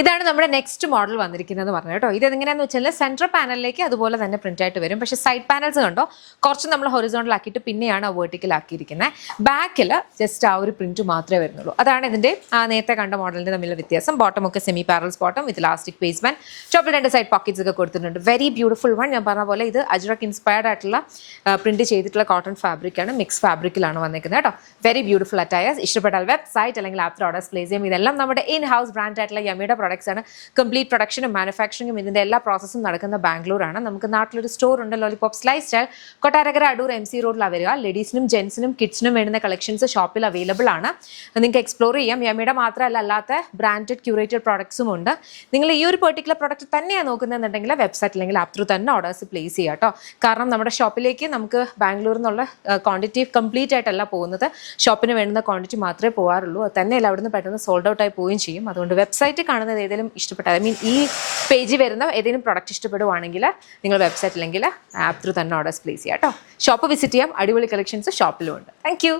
ഇതാണ് നമ്മുടെ next model വന്നിരിക്കുന്നത് പറഞ്ഞു കേട്ടോ. ഇത് എങ്ങനെയാന്ന് വെച്ചാൽ സെൻട്രൽ പാനലിലേക്ക് അതുപോലെ തന്നെ പ്രിന്റ് ആയിട്ട് വരും. പക്ഷേ സൈഡ് പാനൽസ് കണ്ടോ കുറച്ച് നമ്മൾ ഹൊറിസോണ്ടൽ ആക്കിയിട്ട് പിന്നെയാണ് വെർട്ടിക്കൽ ആക്കിയിരിക്കുന്നത്. ബാക്കിൽ ജസ്റ്റ് ആ ഒരു പ്രിന്റ് മാത്രമേ വരുന്നുള്ളൂ. അതാണ് ഇതിന്റെ നേരത്തെ കണ്ട മോഡലിന്റെ തമ്മിലുള്ള വ്യത്യാസം. ബോട്ടം ഒക്കെ സെമി പാരൽസ് ബോട്ടം വിത്ത് ഇലാസ്റ്റിക് പേസ് ബാൻഡ്, ടോപ്പിൽ 2 സൈഡ് പോക്കറ്റ്സ് ഒക്കെ കൊടുത്തിട്ടുണ്ട്. Very beautiful one. ഞാൻ പറഞ്ഞ പോലെ ഇത് അജ്രക് ഇൻസ്പയർഡ് ആയിട്ടുള്ള പ്രിന്റ് ചെയ്തിട്ടുള്ള കോട്ടൺ ഫാബ്രിക് ആണ്, മിക്സ് ഫാബ്രിക്കിലാണ് വന്നിരിക്കുന്നത് കേട്ടോ. Very beautiful attires. ഇഷ്ടപ്പെട്ടാൽ വെബ്സൈറ്റ് അല്ലെങ്കിൽ ആപ്പിൽ ഓർഡേഴ്സ് പ്ലേസ് ചെയ്യും. ഇതെല്ലാം നമ്മുടെ ഇൻ ഹൗസ് ബ്രാൻഡ് ആയിട്ടുള്ള യമ്മിയുടെ പ്രോഡക്ട്സ് ആണ്. കംപ്ലീറ്റ് പ്രൊഡക്ഷനും മാനുഫാക്ചറിങ്ങും ഇതിന്റെ എല്ലാ പ്രോസസ്സും നടക്കുന്ന ബാംഗ്ലൂരാണ്. നമുക്ക് നാട്ടിലൊരു സ്റ്റോർ ഉണ്ട്, lollipop slice style, Kottarakkara Adoor MC റോഡിലാണ് വരിക. ലേഡീസിനും ജെന്റ്സിനും കിഡ്സിനും വേണ്ടുന്ന കളക്ഷൻസ് ഷോപ്പിൽ അവൈലബിൾ ആണ്. നിങ്ങൾക്ക് എക്സ്പ്ലോർ ചെയ്യാം. യമ്മിയുടെ മാത്രമല്ല അല്ലാത്ത ബ്രാൻഡഡ് ക്യൂറേറ്റഡ് പ്രോഡക്ട്സും ഉണ്ട്. നിങ്ങൾ ഈ ഒരു പെർട്ടിക്കുലർ പ്രോഡക്റ്റ് തന്നെയാണ് നോക്കുന്നതെന്നുണ്ടെങ്കിൽ വെബ്സൈറ്റ് അല്ലെങ്കിൽ ആപ്പ് ത്രൂ തന്നെ ഓർഡേഴ്സ് പ്ലേസ് ചെയ്യാം കേട്ടോ. കാരണം നമ്മുടെ ഷോപ്പിലേക്ക് നമുക്ക് ബാംഗ്ലൂരിൽ നിന്നുള്ള ക്വാണ്ടിറ്റി കംപ്ലീറ്റ് ആയിട്ടല്ല പോകുന്നത്. ഷോപ്പിന് വേണ്ടുന്ന ക്വാണ്ടിറ്റി മാത്രമേ പോകാറുള്ളൂ. അത് തന്നെയല്ല അവിടുന്ന് പെട്ടെന്ന് സോൾഡ് ഔട്ട് ആയി പോവുകയും ചെയ്യും. അതുകൊണ്ട് വെബ്സൈറ്റ് കാണുന്നത് ഏതെങ്കിലും ഇഷ്ടപ്പെട്ട ഈ പേജിൽ വരുന്ന ഏതെങ്കിലും പ്രൊഡക്റ്റ് ഇഷ്ടപ്പെടുവാണെങ്കിൽ നിങ്ങൾ വെബ്സൈറ്റ് അല്ലെങ്കിൽ ആപ്പ് ത്രൂ തന്നെ ഓർഡേഴ്സ് പ്ലേസ് ചെയ്യാം കേട്ടോ. ഷോപ്പ് വിസിറ്റ് ചെയ്യാം. അടിപൊളി കളക്ഷൻസ് ഷോപ്പിലും ഉണ്ട്. Thank you.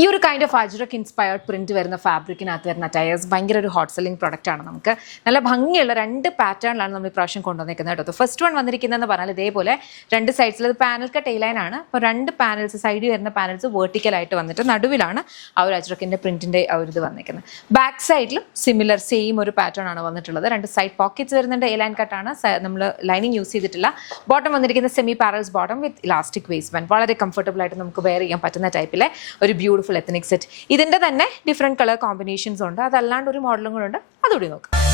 ഈ ഒരു kind of ajrak inspired print വരുന്ന ഫാബ്രിക്കിനകത്ത് വരുന്ന അറ്റയേഴ്സ് ഭയങ്കര ഒരു ഹോട്ട് സെല്ലിംഗ് പ്രൊഡക്റ്റ് ആണ്. നമുക്ക് നല്ല ഭംഗിയുള്ള 2 പാറ്റേണിലാണ് നമ്മൾ ഇപ്രാവശ്യം കൊണ്ടുവന്നിരിക്കുന്നത് കേട്ടോ. ഫസ്റ്റ് വൺ വന്നിരിക്കുന്നതെന്ന് പറഞ്ഞാൽ ഇതേപോലെ 2 സൈഡ്സിൽ ഇത് പാനൽ കട്ട് എ-ലൈൻ ആണ്. അപ്പോൾ 2 പാനൽസ് സൈഡിൽ വരുന്ന പാനൽസ് വെർട്ടിക്കലായിട്ട് വന്നിട്ട് നടുവിലാണ് ആ ഒരു അജ്രക്കിന്റെ പ്രിന്റിന്റെ ആ ഒരു ഇത് വന്നിരിക്കുന്നത്. ബാക്ക് സൈഡിലും സിമിലർ സെയിം ഒരു പാറ്റേൺ ആണ് വന്നിട്ടുള്ളത്. 2 സൈഡ് പോക്കറ്റ്സ് വരുന്നുണ്ട്. എ-ലൈൻ കട്ടാണ്. നമ്മൾ ലൈനിങ് യൂസ് ചെയ്തിട്ടില്ല. ബോട്ടം വന്നിരിക്കുന്ന സെമി പാരൽസ് ബോട്ടം വിത്ത് ഇലാസ്റ്റിക് വേസ്റ്റ് ബാൻഡ്. വളരെ കംഫർട്ടബിൾ ആയിട്ട് നമുക്ക് വെയർ ചെയ്യാൻ പറ്റുന്ന ടൈപ്പിലെ ഒരു ബ്യൂട്ടിഫുൾ എത്തനിക് സെറ്റ്. ഇതിന്റെ തന്നെ ഡിഫറെന്റ് കളർ കോമ്പിനേഷൻസ് ഉണ്ട്. അതല്ലാണ്ട് ഒരു മോഡലും കൂടെ ഉണ്ട്, അതുകൂടി നോക്കാം.